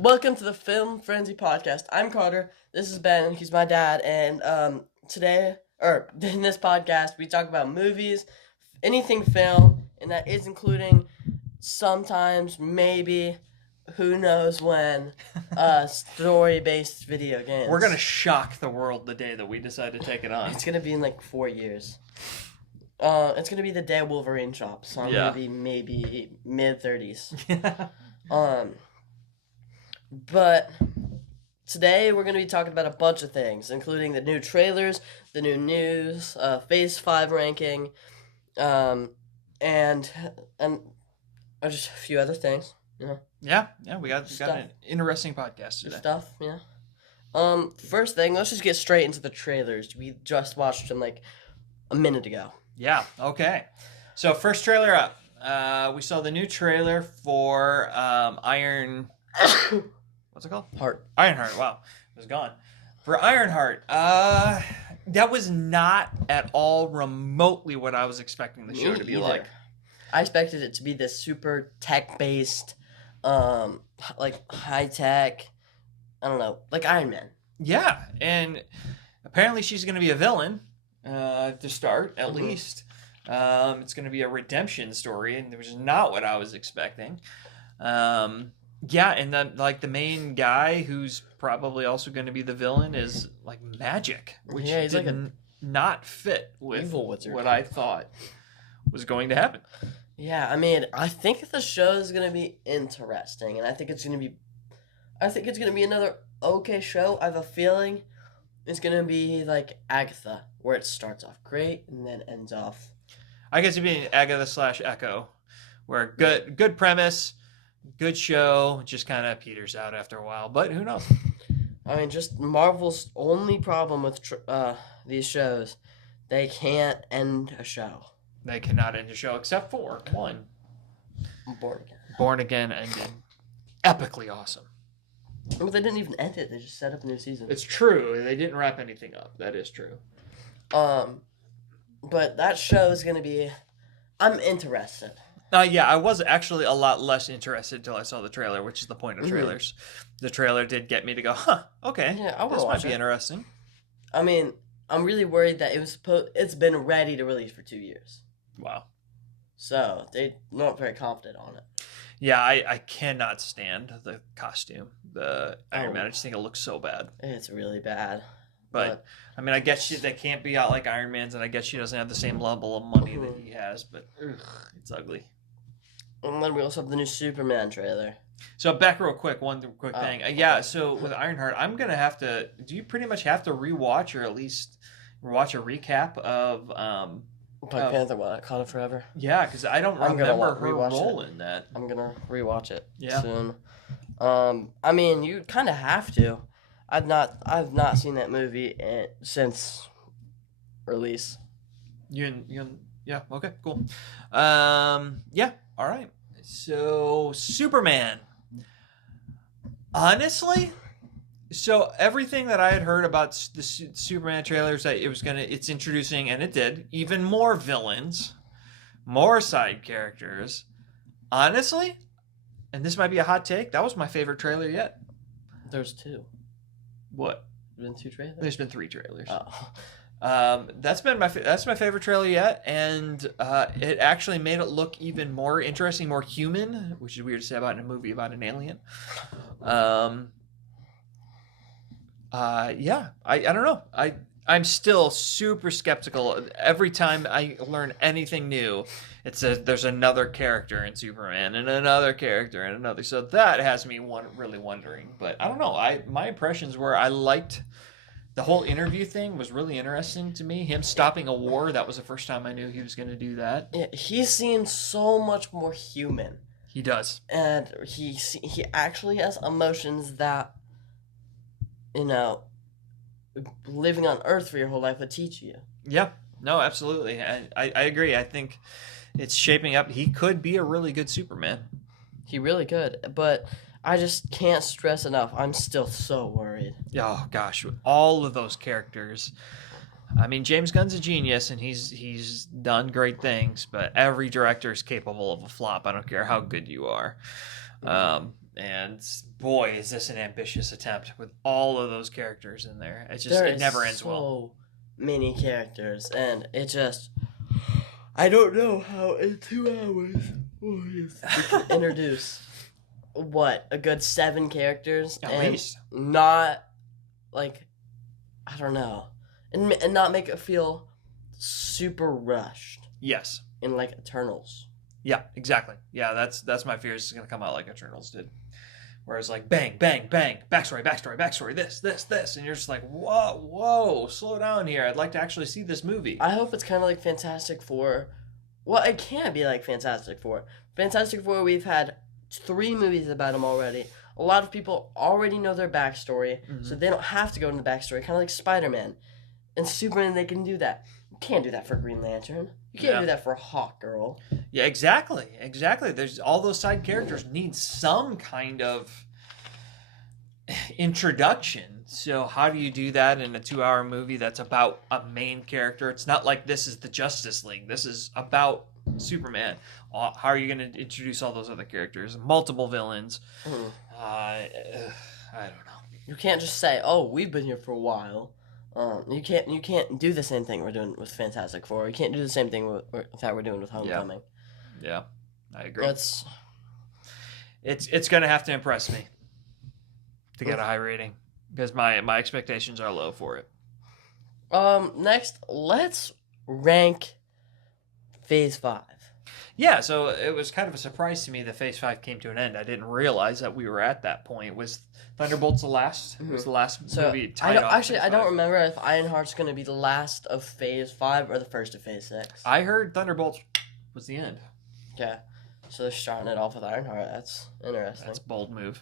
Welcome to the Film Frenzy Podcast. I'm Carter. This is Ben. He's my dad. And in this podcast, we talk about movies, anything film, and that is including sometimes, maybe, who knows when, story-based video games. We're going to shock the world the day that we decide to take it on. It's going to be in like 4 years. It's going to be the day Wolverine drops. So I'm going to be maybe mid-30s. But today we're going to be talking about a bunch of things, including the new trailers, the new news, Phase 5 ranking, and just a few other things. Yeah, we got an interesting podcast today. Stuff, yeah. First thing, let's just get straight into the trailers. We just watched them like a minute ago. Yeah, okay. So first trailer up. We saw the new trailer for Iron... What's it called? Ironheart. Wow, it was gone. For Ironheart, that was not at all remotely what I was expecting the show to be like. I expected it to be this super tech-based, like high-tech, I don't know, like Iron Man. Yeah, and apparently she's going to be a villain to start, at least. It's going to be a redemption story, and which is not what I was expecting. Yeah, and then like the main guy who's probably also going to be the villain is like Magic, which he's did like not fit with evil wizard. what I thought was going to happen. Yeah, I mean, I think the show is going to be interesting, and I think it's going to be another okay show. I have a feeling it's going to be like Agatha, where it starts off great and then ends off. I guess it'd be Agatha / Echo, where good premise. Good show, just kind of peters out after a while, but who knows? I mean, just Marvel's only problem with these shows, they can't end a show. They cannot end a show except for one. Born Again. Born Again ended epically awesome. Well, they didn't even end it. They just set up a new season. It's true. They didn't wrap anything up. That is true. But that show is going to be... I'm interested. Yeah, I was actually a lot less interested until I saw the trailer, which is the point of trailers. The trailer did get me to go, okay, yeah, this might be interesting. I mean, I'm really worried that it's been ready to release for 2 years. Wow. So, they're not very confident on it. Yeah, I cannot stand the costume, the Iron Man. I just think it looks so bad. It's really bad. But I mean, I guess they can't be out like Iron Man's, and I guess she doesn't have the same level of money that he has, but it's ugly. And then we also have the new Superman trailer. So back real quick, one quick thing. Yeah, so with Ironheart, I'm going to have to... Do you pretty much have to rewatch or at least watch a recap of... Black Panther, Wakanda Forever? Yeah, because I don't remember her role in that. I'm going to rewatch it soon. I mean, you kind of have to. I've not seen that movie since release. Yeah, okay, cool. Yeah, all right. So Superman. Honestly, so everything that I had heard about the Superman trailers, that it's introducing, and it did, even more villains, more side characters. Honestly, and this might be a hot take, that was my favorite trailer yet. There's 2. What? There's been 2 trailers? There's been 3 trailers. Oh. That's my favorite trailer yet, and it actually made it look even more interesting, more human, which is weird to say about in a movie about an alien. Yeah, I don't know. I'm still super skeptical. Every time I learn anything new, it says there's another character in Superman and another character and another. So that has me really wondering. But I don't know. My impressions were I liked. The whole interview thing was really interesting to me. Him stopping a war, that was the first time I knew he was going to do that. Yeah, he seems so much more human. He does. And he actually has emotions that, living on Earth for your whole life would teach you. Yeah, no, absolutely. I agree. I think it's shaping up. He could be a really good Superman. He really could, but... I just can't stress enough. I'm still so worried. Oh gosh, all of those characters. I mean, James Gunn's a genius, and he's done great things. But every director is capable of a flop. I don't care how good you are. And boy, is this an ambitious attempt with all of those characters in there. It's just, There it is never ends well. so many characters, and it just, I don't know how in 2 hours we can introduce a good 7 characters At and least. not like, I don't know, and not make it feel super rushed Yes. in like Eternals. Yeah, exactly. Yeah, that's my fear. It's going to come out like Eternals did. Whereas like bang, bang, bang, backstory, this. And you're just like, whoa, slow down here. I'd like to actually see this movie. I hope it's kind of like Fantastic Four. Well, it can't be like Fantastic Four. Fantastic Four, we've had 3 movies about them already. A lot of people already know their backstory, so they don't have to go into the backstory. Kind of like Spider-Man. And Superman, they can do that. You can't do that for Green Lantern. You can't do that for Hawk Girl. Yeah, exactly. There's all those side characters need some kind of introduction. So how do you do that in a 2-hour movie that's about a main character? It's not like this is the Justice League. This is about Superman. How are you going to introduce all those other characters? Multiple villains. I don't know. You can't just say, "Oh, we've been here for a while." You can't do the same thing we're doing with Fantastic Four. You can't do the same thing that we're doing with Homecoming. Yeah, I agree. It's going to have to impress me to get a high rating because my expectations are low for it. Next, let's rank Phase 5. Yeah, so it was kind of a surprise to me that Phase 5 came to an end. I didn't realize that we were at that point. Was Thunderbolts the last? Was the last movie tied off? Actually, I don't remember if Ironheart's going to be the last of Phase 5 or the first of Phase 6. I heard Thunderbolts was the end. Okay, so they're starting it off with Ironheart. That's interesting. That's a bold move.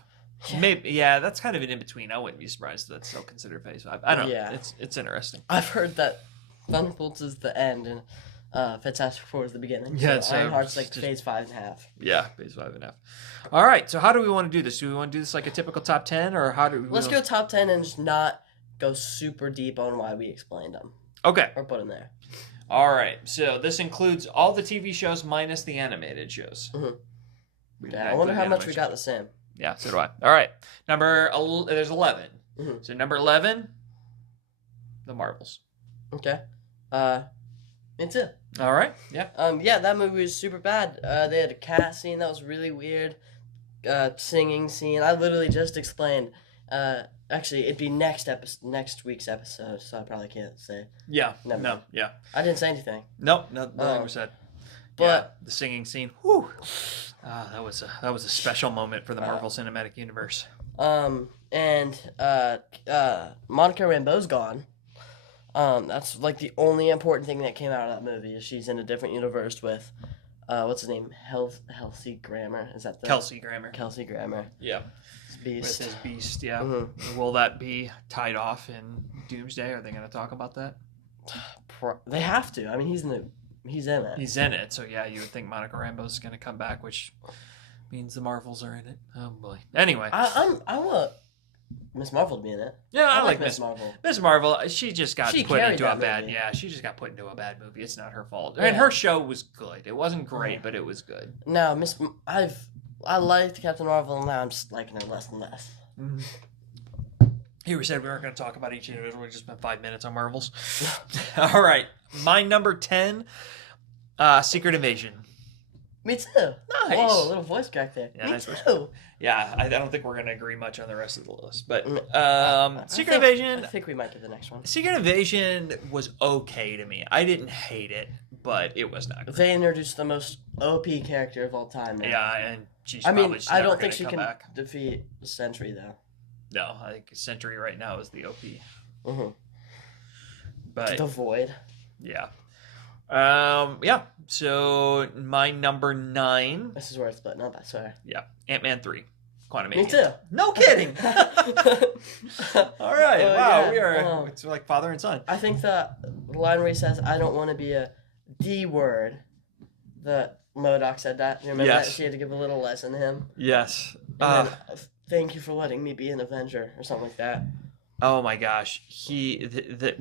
Maybe, yeah, that's kind of an in-between. I wouldn't be surprised if that's still considered Phase 5. I don't know. Yeah. It's interesting. I've heard that Thunderbolts is the end and Fantastic Four is the beginning. Yeah, so so Ironheart's like just- Phase 5.5. Yeah, Phase 5.5. All right, so how do we want to do this? Do we want to do this like a typical top 10, or how do we... Let's go top 10 and just not go super deep on why we explained them Okay. or put them there. All right, so this includes all the TV shows minus the animated shows. Mhm. We did Yeah, not I wonder include how much the we animated got the same. shows. Yeah, so do I. All right, there's 11. Mhm. So number 11, The Marvels. Okay. Me too. All right, yeah. Yeah, that movie was super bad. They had a cat scene that was really weird. Singing scene. I literally just explained. Actually, it'd be next week's episode, so I probably can't say. Yeah, Never no, mind. yeah. I didn't say anything. Nope, nothing was said. But Yeah, the singing scene, whew. That was a special moment for the Marvel Cinematic Universe. and Monica Rambeau's gone. That's like the only important thing that came out of that movie is she's in a different universe with, what's his name? Kelsey Grammer. Is that the Kelsey Grammer. Kelsey Grammer. Yeah. Beast. With his beast, yeah. Mhm. Will that be tied off in Doomsday? Are they going to talk about that? They have to. I mean, he's in it. He's in it, so yeah, you would think Monica Rambeau's going to come back, which means the Marvels are in it. Oh boy. Anyway, I want Miss Marvel to be in it. yeah, I like Miss Marvel. Miss Marvel. She just got She put carried into that a bad. movie. Yeah, she just got put into a bad movie. It's not her fault. Yeah. And her show was good. It wasn't great, Yeah. but it was good. No, I liked Captain Marvel, and now I'm just liking her less and less. Here we said we weren't going to talk about each individual. We just spent 5 minutes on Marvels. All right, my number 10, Secret Invasion. Me too. Nice. Whoa, a little voice crack there. Yeah, Me nice voice too. Yeah, I don't think we're going to agree much on the rest of the list, but Secret I Invasion. think we might get the next one. Secret Invasion was okay to me. I didn't hate it, but it was not great. They introduced the most OP character of all time. Man. Yeah, and she's I mean, probably just I never don't think gonna she come can back. defeat the Sentry though. No, I think Sentry right now is the OP. Mm-hmm. But The Void. yeah. Yeah. So my number 9. This is where it's splitting up, I swear. Yeah. Ant-Man 3. Quantum Me too. No kidding. All right. Wow. Yeah, We are it's like father and son. I think the line where he says, "I don't want to be a D word," that MODOK said that. You remember Yes. that? She had to give a little lesson to him. Yes. And then, thank you for letting me be an Avenger, or something like that. Oh my gosh.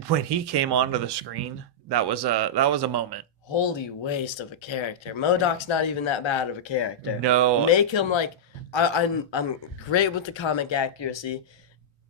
When he came onto the screen, that was a moment. Holy waste of a character. MODOK's not even that bad of a character. No. Make him like, I'm great with the comic accuracy.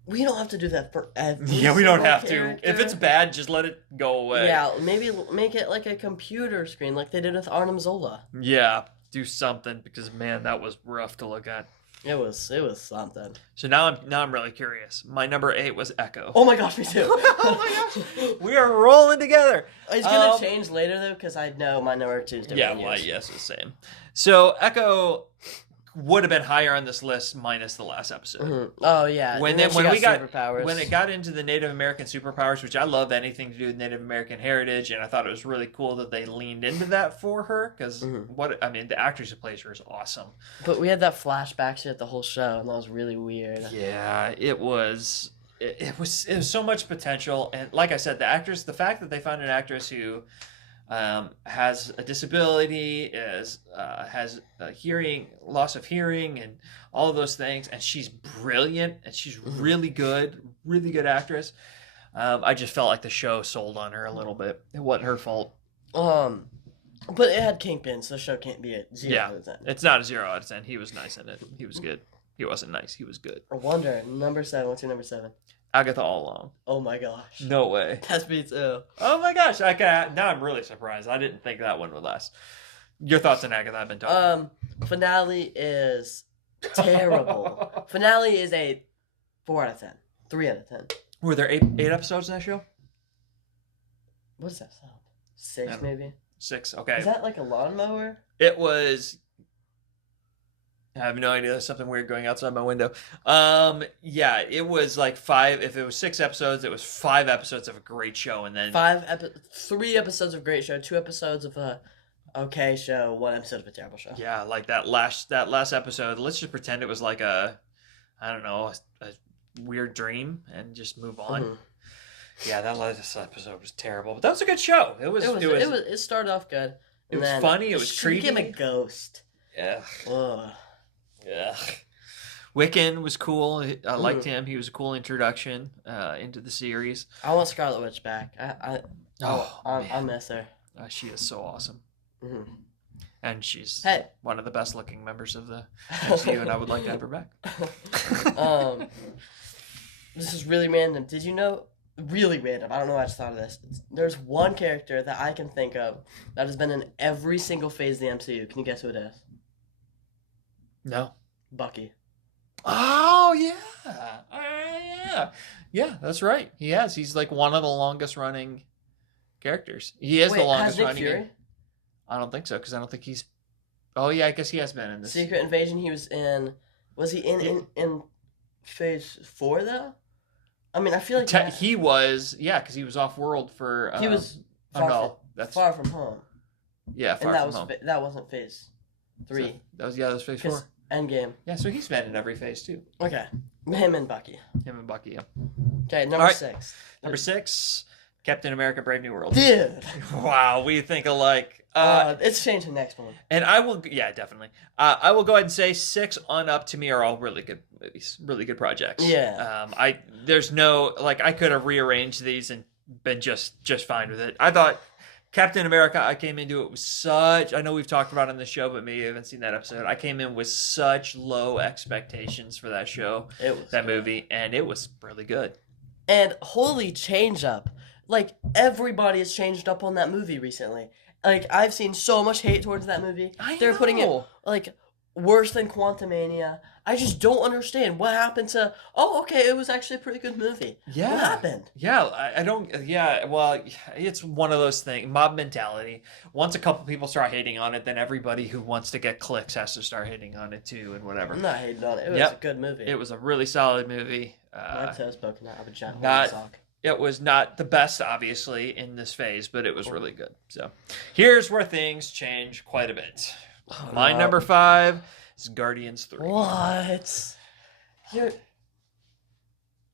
We don't have to do that for every Yeah, we don't single have character. to. If it's bad, just let it go away. Yeah, maybe make it like a computer screen, like they did with Arnim Zola. Yeah, do something because man, that was rough to look at. It was something. So now I'm really curious. My number 8 was Echo. Oh my gosh, me too. Oh my gosh, we are rolling together. It's gonna change later though, because I know my number 2 is different. Yeah, than well, yours. yes, the same. So Echo would have been higher on this list minus the last episode. Mm-hmm. Oh yeah. When And then then she when we got superpowers. when it got into the Native American superpowers, which I love anything to do with Native American heritage, and I thought it was really cool that they leaned into that for her because the actress who plays her is awesome. But we had that flashback shit the whole show, and that was really weird. Yeah, it was. It was so much potential, and like I said, the fact that they found an actress who has a disability, has a loss of hearing, and all of those things, and she's brilliant, and she's really good actress. I just felt like the show sold on her a little bit. It wasn't her fault. But it had Kingpin, so the show can't be a 0 out of 10. It's not a 0 out of 10. He was nice in it. He was good. He wasn't nice. He was good. I wonder, number 7. What's your number 7? Agatha All Along. Oh my gosh. No way. That's me too. Oh my gosh. Now I'm really surprised. I didn't think that one would last. Your thoughts on Agatha? I've been talking. Finale is terrible. Finale is a 4 out of 10. 3 out of 10. Were there eight episodes in that show? What does that sound? 6 maybe? 6. Okay. Is that like a lawnmower? It was. I have no idea. There's something weird going outside my window. Yeah, it was like 5. If it was 6 episodes, it was 5 episodes of a great show, and then 3 episodes of a great show, 2 episodes of a okay show, 1 episode of a terrible show. Yeah, like that last episode. Let's just pretend it was like a weird dream and just move on. Mm-hmm. Yeah, that last episode was terrible, but that was a good show. It started off good. It was funny. It was creepy. She became a ghost. Yeah. Ugh. Yeah. Wiccan was cool. I liked him. He was a cool introduction into the series. I want Scarlet Witch back. I miss her. She is so awesome. Mm-hmm. And she's one of the best looking members of the MCU, and I would like to have her back. This is really random. Did you know? Really random. I don't know why I just thought of this. There's one character that I can think of that has been in every single phase of the MCU. Can you guess who it is? No. Bucky. Oh, yeah. Yeah, that's right. He has. He's like one of the longest running characters. He is the longest running. Fury? I don't think so, because I don't think he's... Oh, yeah, I guess he has been in this. Secret Invasion, he was in... Was he in phase 4, though? I mean, I feel like... He was, because he was off-world for... he was far from home. Yeah, far from home. That wasn't phase 3. So, that was phase 4. Endgame. Yeah, so he's been in every phase, too. Okay. Him and Bucky, yeah. Okay, number 6. Number 6, Captain America Brave New World. Dude! Wow, we think alike. It's changed to the next one. And I will, definitely. I will go ahead and say 6 on up to me are all really good movies, really good projects. Yeah. There's no, I could have rearranged these and been just fine with it. I thought Captain America, I came into it with I know we've talked about it on the show, but maybe you haven't seen that episode. I came in with such low expectations for that show, movie, and it was really good. And holy change up. Everybody has changed up on that movie recently. I've seen so much hate towards that movie. They're putting it, worse than Quantumania. I just don't understand what happened to... Oh, okay, it was actually a pretty good movie. Yeah. What happened? Yeah, I don't... Yeah, well, it's one of those things. Mob mentality. Once a couple people start hating on it, then everybody who wants to get clicks has to start hating on it, too, and whatever. I'm not hating on it. It was a good movie. It was a really solid movie. My toes poking out of a giant sock. It was not the best, obviously, in this phase, but it was really good. So here's where things change quite a bit. My number 5 is Guardians 3. What?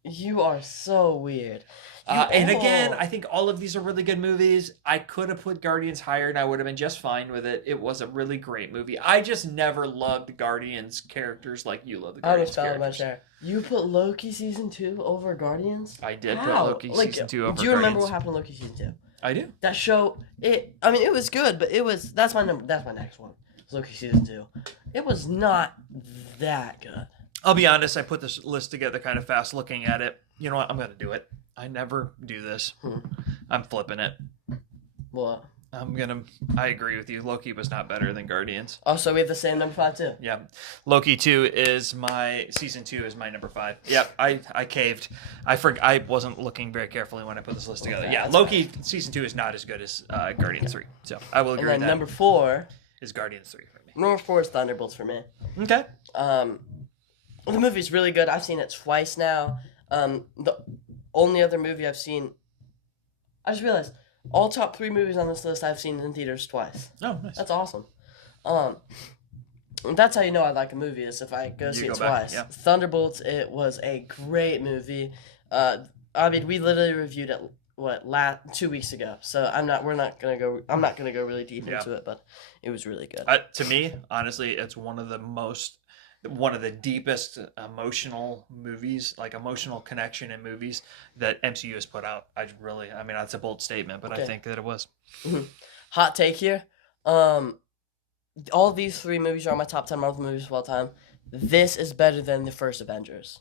You are so weird. Again, I think all of these are really good movies. I could have put Guardians higher and I would have been just fine with it. It was a really great movie. I just never loved Guardians characters like you love the Guardians characters. You put Loki season 2 over Guardians? I did put Loki season 2 over Guardians. Do you remember what happened in Loki season 2? I do. That show, it was good, but that's my next one. Loki season 2. It was not that good. I'll be honest, I put this list together kind of fast looking at it. You know what? I'm going to do it. I never do this. I'm flipping it. What? I agree with you. Loki was not better than Guardians. Oh, so we have the same number 5 too? Yeah. Loki 2 is season 2 is my number 5. Yep, I caved. I wasn't looking very carefully when I put this list together. Yeah, Loki season 2 is not as good as Guardians 3. So I will agree with And that. then number 4 is Guardians 3 for me. Number 4 is Thunderbolts for me. Okay. The movie's really good. I've seen it twice now. The only other movie I've seen, I just realized, all top 3 movies on this list I've seen in theaters twice. Oh, nice. That's awesome. That's how you know I like a movie, is if I go see it twice. Yeah. Thunderbolts, it was a great movie. I mean, we literally reviewed it 2 weeks ago. So I'm not gonna go really deep into it, but it was really good. To me, honestly, it's one of the deepest emotional movies, like emotional connection in movies that MCU has put out. I mean, that's a bold statement, but I think that it was. Hot take here. All these 3 movies are on my top 10 Marvel movies of all time. This is better than the first Avengers.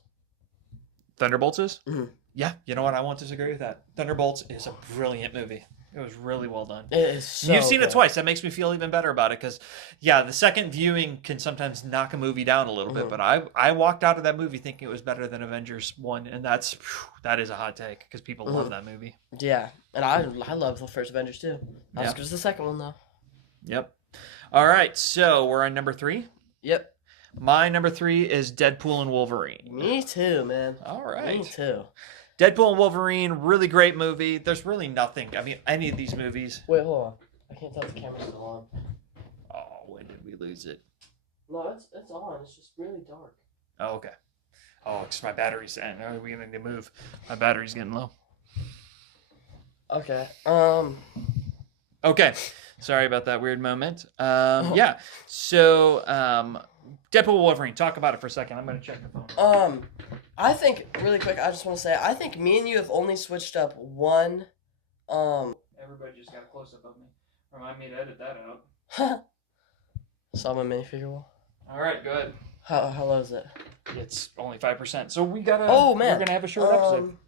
Thunderbolts is? Mm-hmm. Yeah, you know what? I won't disagree with that. Thunderbolts is a brilliant movie. It was really well done. It is so You've seen good. it twice. That makes me feel even better about it because, yeah, the second viewing can sometimes knock a movie down a little bit. But I walked out of that movie thinking it was better than Avengers 1, and that is a hot take because people love that movie. Yeah, and I love the first Avengers too. Not as good as the second one though. Yep. All right, so we're on number 3. Yep. My number 3 is Deadpool and Wolverine. Me too, man. All right. Me too. Deadpool and Wolverine, really great movie. There's really nothing. I mean, any of these movies. Wait, hold on. I can't tell if the camera's still on. Oh, when did we lose it? No, it's on. It's just really dark. Oh, okay. Oh, because my battery's in. Are we going to move? My battery's getting low. Okay. Okay. Sorry about that weird moment. Yeah. So, Deadpool Wolverine. Talk about it for a second. I'm going to check the phone. I think, really quick, I just want to say, I think me and you have only switched up one, Everybody just got a close-up of me. Remind me to edit that out. Saw my minifigure wall. All right, go ahead. How low is it? It's only 5%. So we gotta. Oh, man. We're going to have a short episode.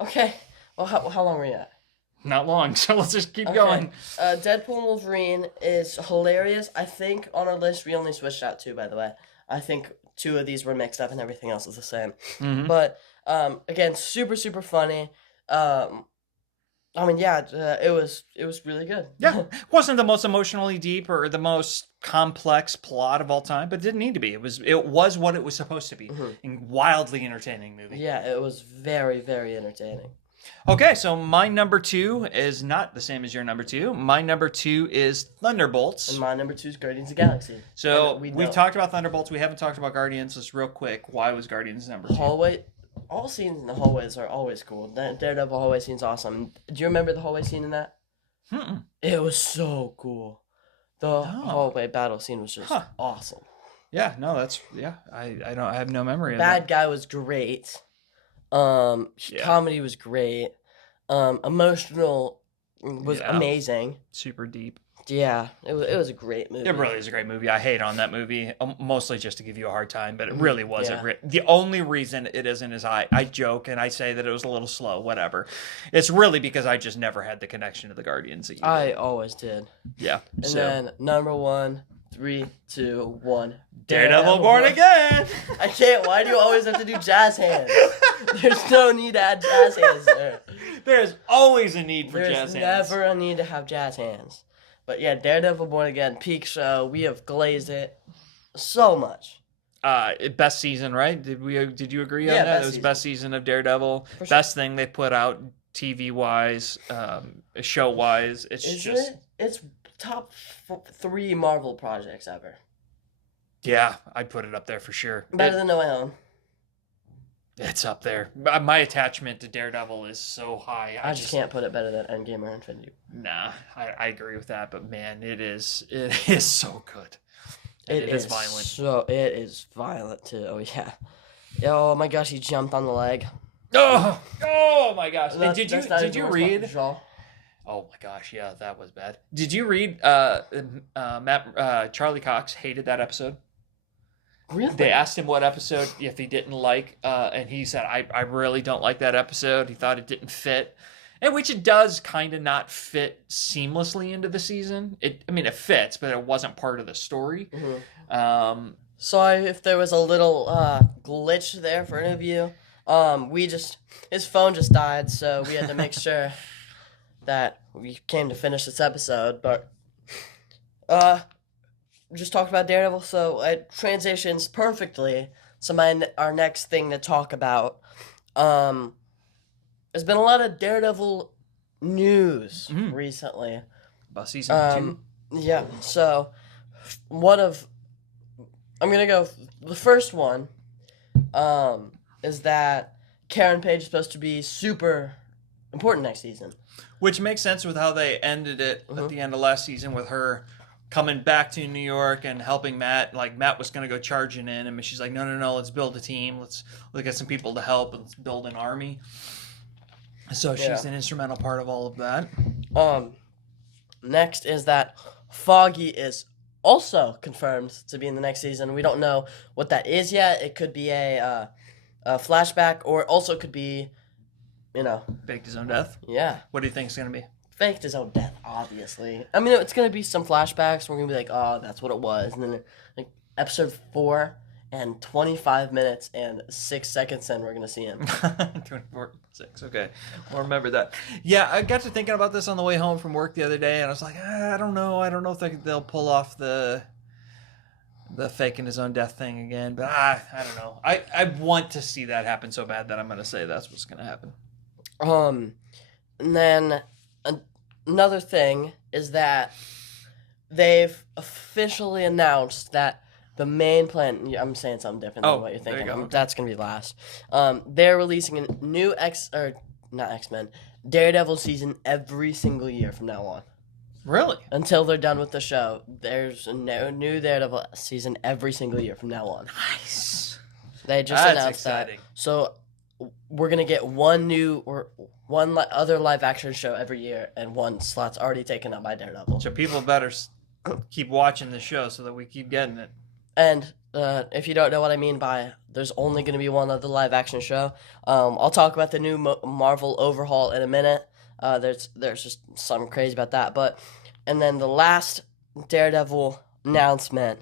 Okay. Well, how long were you at? Not long, so let's just keep going. Deadpool and Wolverine is hilarious. I think on our list we only switched out 2, by the way. I think 2 of these were mixed up and everything else is the same. Mm-hmm. But again, super super funny. I mean, yeah, it was really good. Yeah, wasn't the most emotionally deep or the most complex plot of all time, but it didn't need to be. It was what it was supposed to be. And wildly entertaining movie. Yeah, it was very very entertaining. Okay, so my number 2 is not the same as your number 2. My number 2 is Thunderbolts. And my number 2 is Guardians of the Galaxy. So we've talked about Thunderbolts. We haven't talked about Guardians. Just real quick, why was Guardians number 2? All scenes in the hallways are always cool. Daredevil hallway scene's awesome. Do you remember the hallway scene in that? Mm-mm. It was so cool. The hallway battle scene was just awesome. Yeah, no, I have no memory of Bad that. guy was great. Comedy was great. Emotional was amazing. Super deep. Yeah, it was a great movie. It really is a great movie. I hate on that movie, mostly just to give you a hard time, but it really wasn't. The only reason it isn't is I joke and I say that it was a little slow, whatever. It's really because I just never had the connection to the Guardians that you did. I always did. Yeah. And then number 1, 3, 2, 1. Daredevil Born Again! I can't. Why do you always have to do jazz hands? There's no need to add jazz hands there. There's always a need for jazz hands. There's never a need to have jazz hands. But yeah, Daredevil Born Again, peak show. We have glazed it so much. Best season, right? Did you agree on that? It was best season of Daredevil. For sure. Best thing they put out TV wise, show wise. It's top 3 Marvel projects ever. Yeah, I'd put it up there for sure. Better than No Way Home. It's up there. My attachment to Daredevil is so high. I just can't put it better than Endgame or Infinity. Nah, I agree with that. But man, it is so good. It is violent. So it is violent too. Oh yeah. Oh my gosh, he jumped on the leg. Oh my gosh. Did you read? Oh my gosh, yeah, that was bad. Did you read Charlie Cox hated that episode? Really? They asked him what episode if he didn't like, and he said, I really don't like that episode. He thought it didn't fit. And which it does kind of not fit seamlessly into the season. It fits, but it wasn't part of the story. Mm-hmm. Sorry if there was a little glitch there for any of you. His phone just died, so we had to make sure that we came to finish this episode. But just talked about Daredevil, so it transitions perfectly to our next thing to talk about. There's been a lot of Daredevil news recently. About season 2? Yeah, so I'm gonna go. The first one is that Karen Page is supposed to be super important next season. Which makes sense with how they ended it at the end of last season with her coming back to New York and helping Matt. Like, Matt was going to go charging in, and she's like, no, let's build a team. Let's get some people to help and let's build an army. So she's an instrumental part of all of that. Next is that Foggy is also confirmed to be in the next season. We don't know what that is yet. It could be a flashback, or it also could be, faked his own death. Yeah. What do you think it's gonna be? Faked his own death, obviously. I mean, it's gonna be some flashbacks. We're gonna be like, oh, that's what it was, and then like episode 4 and 25 minutes and 6 seconds in, we're gonna see him. 24/6. Okay, we'll remember that. Yeah, I got to thinking about this on the way home from work the other day, and I was like, I don't know if they'll pull off the faking his own death thing again, but I don't know. I want to see that happen so bad that I'm gonna say that's what's gonna happen. And then another thing is that they've officially announced that the main plan. I'm saying something different than what you're thinking. There you go. That's gonna be last. They're releasing a new not X-Men, Daredevil season every single year from now on. Really? Until they're done with the show, there's a new Daredevil season every single year from now on. Nice. They just announced that. So we're gonna get one other live action show every year, and one slot's already taken up by Daredevil. So people better keep watching the show so that we keep getting it. And if you don't know what I mean by there's only going to be one other live action show, I'll talk about the new Marvel overhaul in a minute. There's just something crazy about that. And then the last Daredevil announcement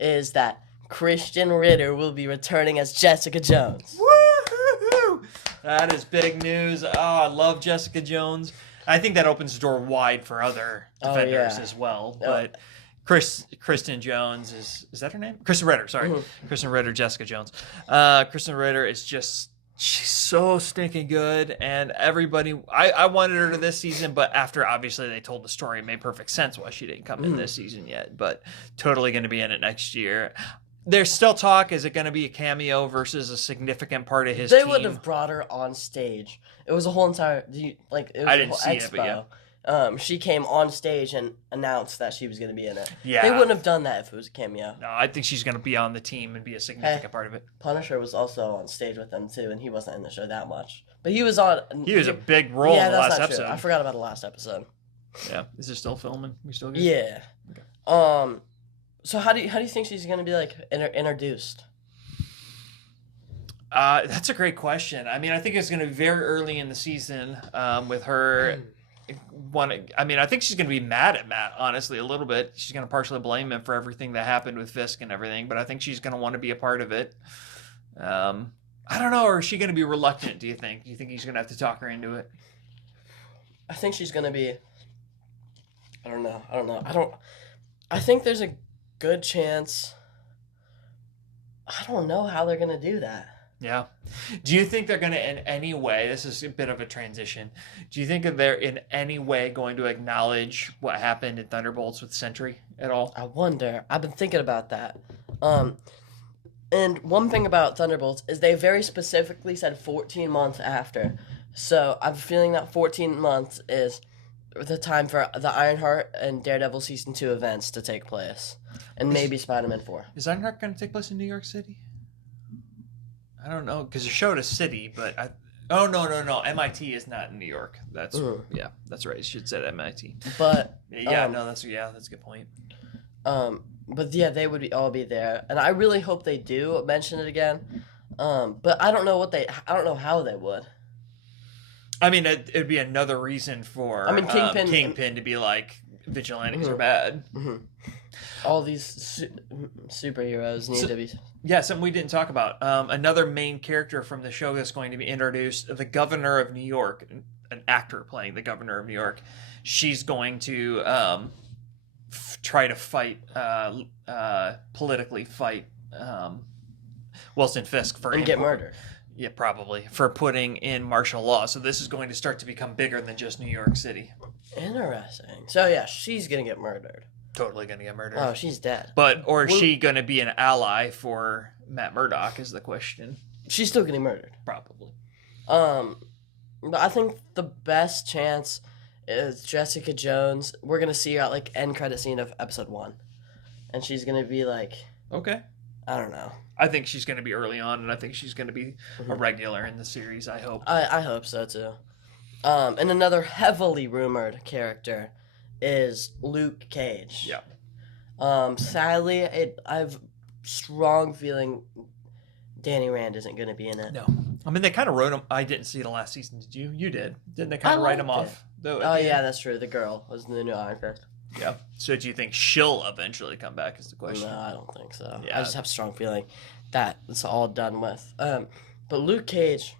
is that Christian Ritter will be returning as Jessica Jones. Woo-hoo-hoo! That is big news. Oh, I love Jessica Jones. I think that opens the door wide for other defenders as well. But Kristen Jones is that her name? Kristen Ritter, sorry. Kristen Ritter, Jessica Jones. Kristen Ritter is she's so stinking good, and everybody I wanted her to this season, but after obviously they told the story, it made perfect sense why she didn't come in this season yet, but totally going to be in it next year. There's still talk, is it going to be a cameo versus a significant part of his team? They wouldn't have brought her on stage. It was a whole entire I didn't see expo. it, but yeah. She came on stage and announced that she was going to be in it. Yeah. They wouldn't have done that if it was a cameo. No, I think she's going to be on the team and be a significant part of it. Punisher was also on stage with them too, and he wasn't in the show that much. But he was on. He was a big role in the last episode. True. I forgot about the last episode. Yeah. Is it still filming? We still good? Yeah. Okay. So how do you think she's going to be introduced? That's a great question. I mean, I think it's going to be very early in the season with her. I think she's going to be mad at Matt, honestly, a little bit. She's going to partially blame him for everything that happened with Fisk and everything, but I think she's going to want to be a part of it. I don't know, or is she going to be reluctant, do you think? Do you think he's going to have to talk her into it? I think she's going to be... I don't know. I think there's a good chance... I don't know how they're going to do that. Yeah. Do you think they're going to, in any way, this is a bit of a transition, do you think that they're in any way going to acknowledge what happened in Thunderbolts with Sentry at all? I wonder. I've been thinking about that. And one thing about Thunderbolts is they very specifically said 14 months after. So I'm feeling that 14 months is the time for the Ironheart and Daredevil Season 2 events to take place. And maybe Spider-Man 4. Is Ironheart going to take place in New York City? I don't know, because it showed a city, but Oh no. MIT is not in New York. That's Mhm. yeah, that's right. You should say MIT. But That's a good point. but yeah, they would all be there, and I really hope they do mention it again. But I don't know I don't know how they would. I mean, it'd be another reason for I mean, Kingpin to be like vigilantes are Mhm. bad. All these superheroes need to be. Yeah, something we didn't talk about. Another main character from the show that's going to be introduced, the Governor of New York, an actor playing the Governor of New York. She's going to try to fight, politically fight Wilson Fisk for And get murdered. Yeah, probably for putting in martial law. So this is going to start to become bigger than just New York City. Interesting. So yeah, she's gonna get murdered. Totally going to get murdered. Oh, she's dead. Or is she going to be an ally for Matt Murdock is the question. She's still getting murdered. Probably. But I think the best chance is Jessica Jones. We're gonna see her at like end credit scene of episode 1, and she's gonna be like, Okay. I don't know. I think she's going to be early on, and I think she's going to be a regular in the series, I hope. I hope so too. And another heavily rumored character is Luke Cage. Yeah. Sadly, I've strong feeling Danny Rand isn't going to be in it. No. I mean, they kind of wrote him. I didn't see the last season. Did you? You did. Didn't they kind of write him liked off? Though, Oh yeah, that's true. The girl was the new Iron Fist. Yeah. So do you think she'll eventually come back is the question? No, I don't think so. Yeah. I just have a strong feeling that it's all done with. But Luke Cage,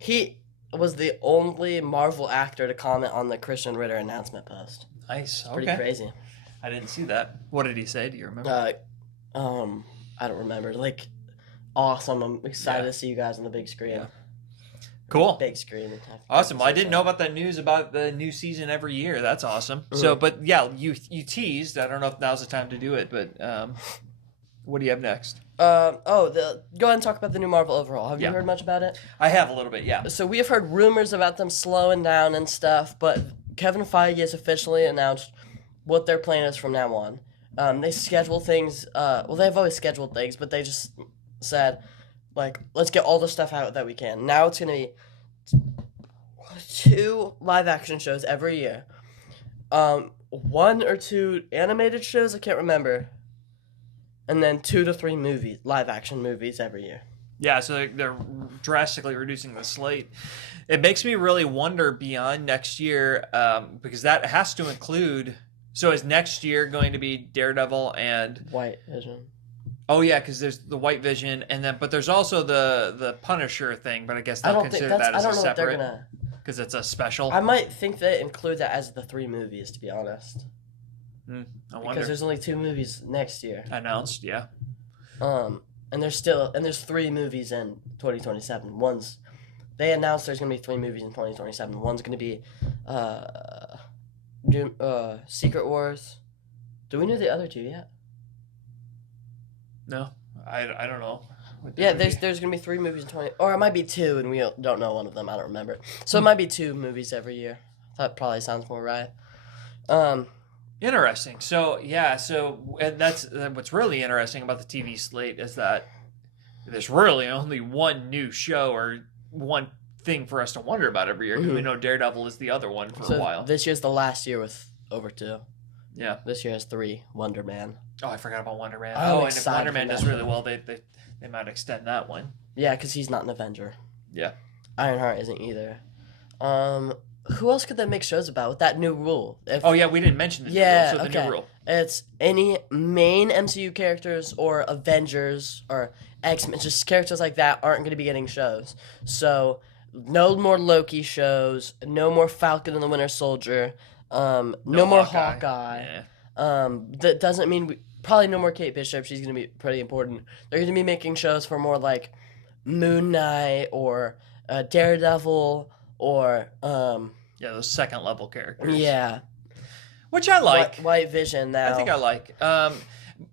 he was the only Marvel actor to comment on the Christian Ritter announcement post. Nice. It's pretty crazy. I didn't see that. What did he say? Do you remember? I don't remember. Like, awesome. I'm excited to see you guys on the big screen. Yeah. Cool. Big screen. Awesome. Well, I didn't know about that news about the new season every year. That's awesome. So, but yeah, you teased. I don't know if now's the time to do it, but what do you have next? Go ahead and talk about the new Marvel overhaul. Have you heard much about it? I have a little bit, yeah. So we have heard rumors about them slowing down and stuff, but Kevin Feige has officially announced what their plan is from now on. They schedule things. Well, they've always scheduled things, but they just said, like, let's get all the stuff out that we can. Now it's gonna be 2 live-action shows every year. 1 or 2 animated shows, I can't remember. And then 2 to 3 movies, live-action movies every year. Yeah, so they're drastically reducing the slate. It makes me really wonder beyond next year, because that has to include... So is next year going to be Daredevil and... White Vision. Oh, yeah, because there's the White Vision, and then but there's also the Punisher thing, but I guess they'll consider that as a separate... Because it's a special. I might think they include that as the 3 movies, to be honest. I wonder. Because there's only 2 movies next year. Announced, yeah. And there's 3 movies in 2027. They announced there's gonna be 3 movies in 2027. One's gonna be Secret Wars. Do we know the other 2 yet? No, I don't know. Yeah, there's gonna be 3 movies in 20, or it might be 2, and we don't know one of them. I don't remember. So it might be 2 movies every year. That probably sounds more right. Interesting. So yeah, and that's what's really interesting about the TV slate is that there's really only one new show or one thing for us to wonder about every year because we know Daredevil is the other one for a while. This year's the last year with over 2. Yeah. This year has 3. Wonder Man. Oh, I forgot about Wonder Man. I'm and if Wonder Man does really well, they might extend that one. Yeah, because he's not an Avenger. Yeah. Ironheart isn't either. Who else could they make shows about with that new rule? We didn't mention the new rule. So the new rule. It's any main MCU characters or Avengers or X-Men, just characters like that aren't going to be getting shows. So no more Loki shows, no more Falcon and the Winter Soldier, no more Hawkeye. Yeah. That doesn't mean probably no more Kate Bishop. She's going to be pretty important. They're going to be making shows for more like Moon Knight or Daredevil or those second level characters. Yeah. Which I like. White Vision now. I think I like.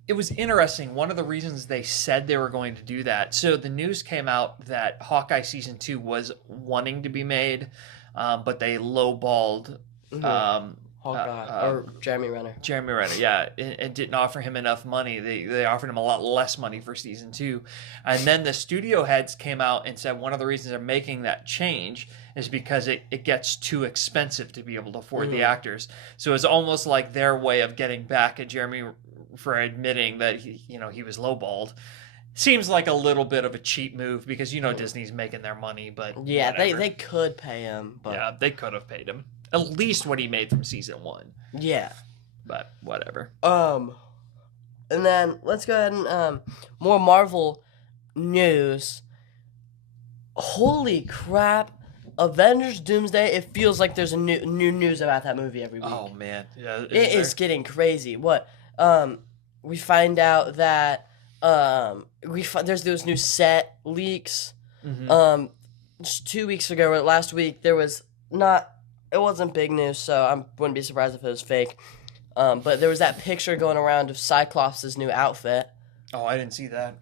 It was interesting. One of the reasons they said they were going to do that. So the news came out that Hawkeye season 2 was wanting to be made, but they lowballed Oh God, or Jeremy Renner. Jeremy Renner, yeah, and didn't offer him enough money. They offered him a lot less money for season 2, and then the studio heads came out and said one of the reasons they're making that change is because it gets too expensive to be able to afford the actors. So it's almost like their way of getting back at Jeremy for admitting that he was lowballed. Seems like a little bit of a cheap move because Disney's making their money, but yeah, whatever. they could pay him, but Yeah, they could have paid him at least what he made from season 1. Yeah. But whatever. And then let's go ahead and more Marvel news. Holy crap. Avengers Doomsday, it feels like there's a new news about that movie every week. Oh man. Yeah. It is getting crazy. What? We find out that there's those new set leaks. Mm-hmm. Just 2 weeks ago or last week it wasn't big news, so I wouldn't be surprised if it was fake. But there was that picture going around of Cyclops' new outfit. Oh, I didn't see that.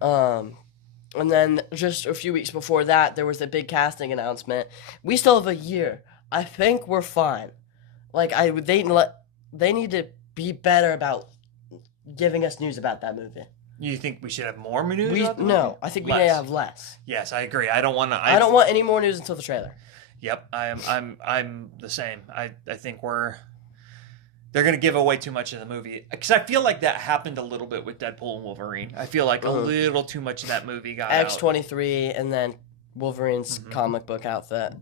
And then just a few weeks before that, there was a big casting announcement. We still have a year. I think we're fine. Like they need to be better about giving us news about that movie. You think we should have more news? No, I think we need to have less. Yes, I agree. I don't want to. I don't want any more news until the trailer. Yep, I'm the same. I think they're going to give away too much of the movie. Because I feel like that happened a little bit with Deadpool and Wolverine. I feel like a little too much of that movie got out. X-23 and then Wolverine's comic book outfit.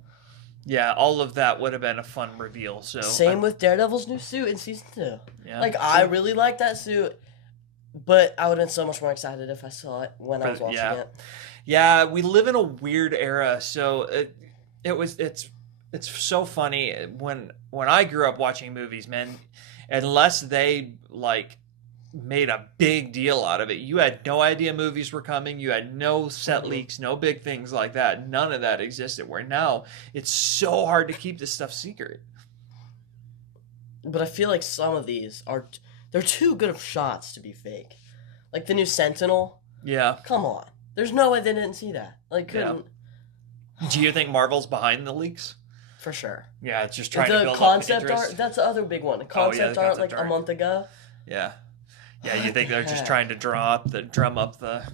Yeah, all of that would have been a fun reveal. So same with Daredevil's new suit in season 2. Yeah, I really like that suit, but I would have been so much more excited if I saw it when I was watching it. Yeah, we live in a weird era, so it's so funny when I grew up watching movies, man. Unless they made a big deal out of it, you had no idea movies were coming. You had no set leaks, no big things like that. None of that existed. Where now it's so hard to keep this stuff secret. But I feel like some of these they're too good of shots to be fake. Like the new Sentinel. Yeah. Come on. There's no way they didn't see that. Couldn't. Yeah. Do you think Marvel's behind the leaks? For sure. Yeah, it's just trying to build concept up interest. art. That's the other big one. Concept art a month ago. Yeah. Yeah, you think they're just trying to drum up the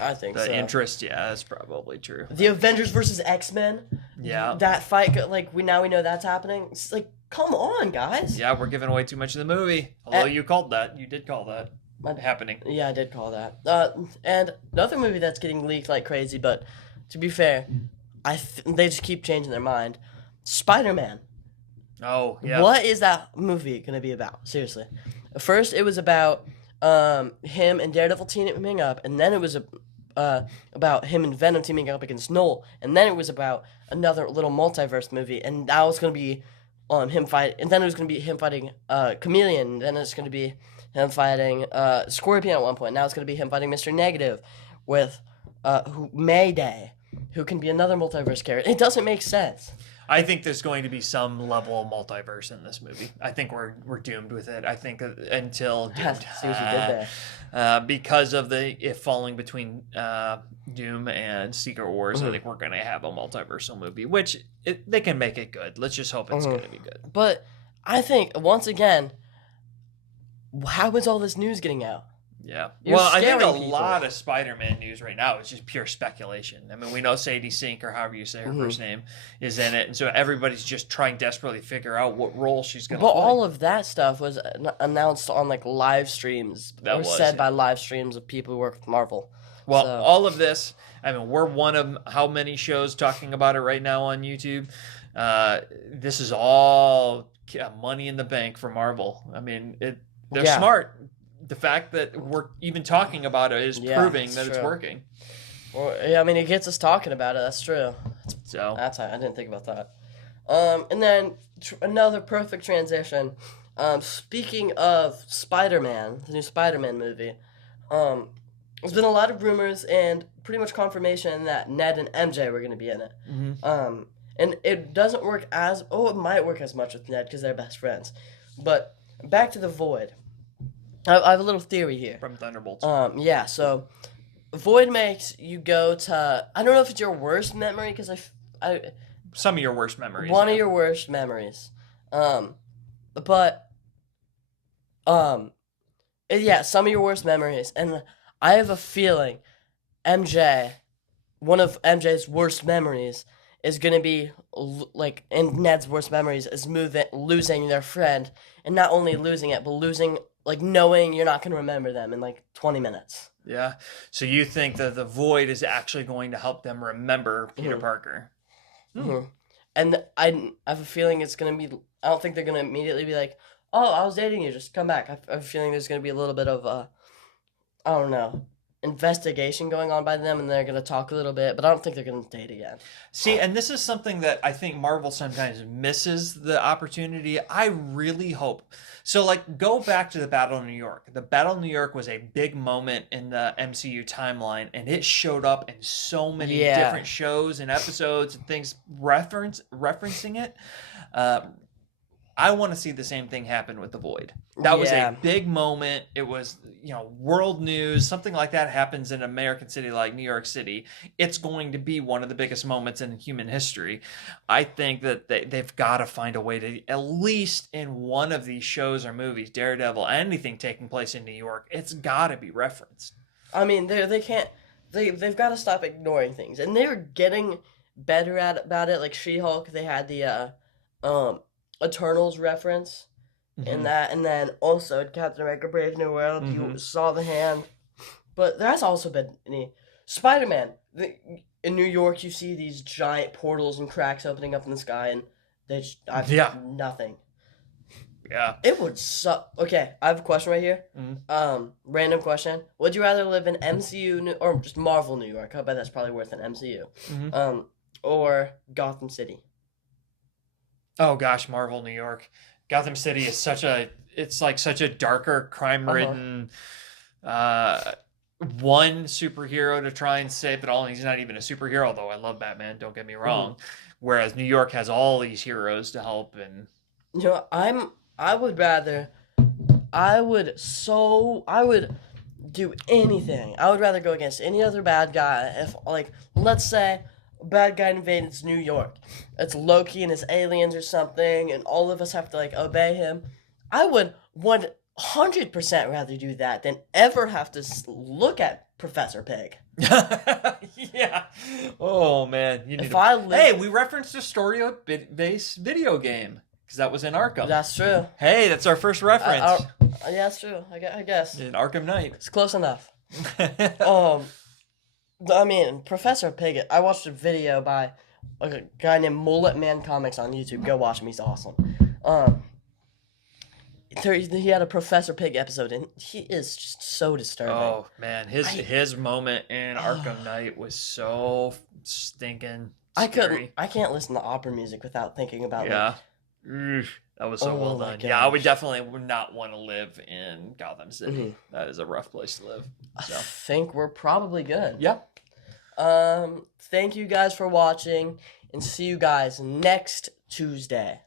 I think so. interest. Yeah, that's probably true. The Avengers versus X-Men. Yeah. That fight, we know that's happening. It's come on, guys. Yeah, we're giving away too much of the movie. Although you called that. You did call that happening. Yeah, I did call that. And another movie that's getting leaked like crazy, but to be fair, they just keep changing their mind. Spider-Man. Oh, yeah. What is that movie going to be about? Seriously. First, it was about him and Daredevil teaming up, and then it was about him and Venom teaming up against Null, and then it was about another little multiverse movie, and that was going to be him fight, and then it was going to be him fighting Chameleon, and then it's going to be him fighting Scorpion at one point. Now it's going to be him fighting Mr. Negative with Mayday, who can be another multiverse character. It doesn't make sense. I think there's going to be some level of multiverse in this movie. I think we're doomed with it. I think until See what you did there. Because of it falling between Doom and Secret Wars, I think we're going to have a multiversal movie, which they can make it good. Let's just hope it's going to be good. But I think, once again, how is all this news getting out? Yeah. You're I think a scaring people. lot of Spider-Man news right now is just pure speculation. I mean, we know Sadie Sink, or however you say her first name, is in it, and so everybody's just trying desperately to figure out what role she's going to play. But all of that stuff was announced on live streams, by live streams of people who work with Marvel. Well, all of this, I mean, we're one of how many shows talking about it right now on YouTube. This is all money in the bank for Marvel. I mean, they're smart. The fact that we're even talking about it is proving that it's working. Well, yeah, I mean, it gets us talking about it. That's true. So I didn't think about that. And then another perfect transition. Speaking of Spider-Man, the new Spider-Man movie, there's been a lot of rumors and pretty much confirmation that Ned and MJ were going to be in it. Mm-hmm. And it doesn't work it might work as much with Ned because they're best friends. But back to the Void. I have a little theory here. From Thunderbolts. Yeah, so Void makes you go to, I don't know if it's your worst memory, because some of your worst memories. One of your worst memories. But yeah, some of your worst memories, and I have a feeling MJ, one of MJ's worst memories is gonna be like, and Ned's worst memories is losing their friend, and not only losing it, but losing, like, knowing you're not gonna remember them in like 20 minutes. Yeah. So you think that the void is actually going to help them remember Peter Mhm. Parker? Hmm. And I have a feeling it's gonna be. I don't think they're gonna immediately be like, "Oh, I was dating you. Just come back." I have a feeling there's gonna be a little bit of I don't know, investigation going on by them, and they're gonna talk a little bit. But I don't think they're gonna date again. See, and this is something that I think Marvel sometimes misses the opportunity. I really hope. So, like, go back to the Battle of New York. The Battle of New York was a big moment in the MCU timeline, and it showed up in so many Yeah. different shows and episodes and things referencing it. I want to see the same thing happen with the Void. That was Yeah. a big moment. It was, world news. Something like that happens in an American city like New York City. It's going to be one of the biggest moments in human history. I think that they've got to find a way to, at least in one of these shows or movies, Daredevil, anything taking place in New York, it's got to be referenced. I mean, they can't. They've got to stop ignoring things, and they're getting better at about it. Like She-Hulk, they had the Eternals reference in that, and then also Captain America: Brave New World. You saw the hand, but there has also been Spider-Man. In New York, you see these giant portals and cracks opening up in the sky, and nothing. Yeah. It would suck. Okay, I have a question right here. Random question. Would you rather live in MCU or just Marvel New York? I bet that's probably worse than MCU. Or Gotham City. Oh gosh, Marvel New York. Gotham City is such a darker, crime-ridden one superhero to try and save it all. And he's not even a superhero, although I love Batman, don't get me wrong. Whereas New York has all these heroes to help, and I would do anything. I would rather go against any other bad guy. If, like, let's say a bad guy invades New York. It's Loki and his aliens or something, and all of us have to, like, obey him. I would 100% rather do that than ever have to look at Professor Pig. Yeah. Oh man, Hey, we referenced a story-based video game because that was in Arkham. That's true. Hey, that's our first reference. Yeah, that's true. I guess. In Arkham Knight. It's close enough. I mean, Professor Pig. I watched a video by a guy named Mullet Man Comics on YouTube. Go watch him. He's awesome. He had a Professor Pig episode, and he is just so disturbing. Oh man, his moment in Arkham Knight was so stinking scary. I can't listen to opera music without thinking about that was so well done. Yeah, I would definitely not want to live in Gotham City. That is a rough place to live. So. I think we're probably good. Yeah. Thank you guys for watching, and see you guys next Tuesday.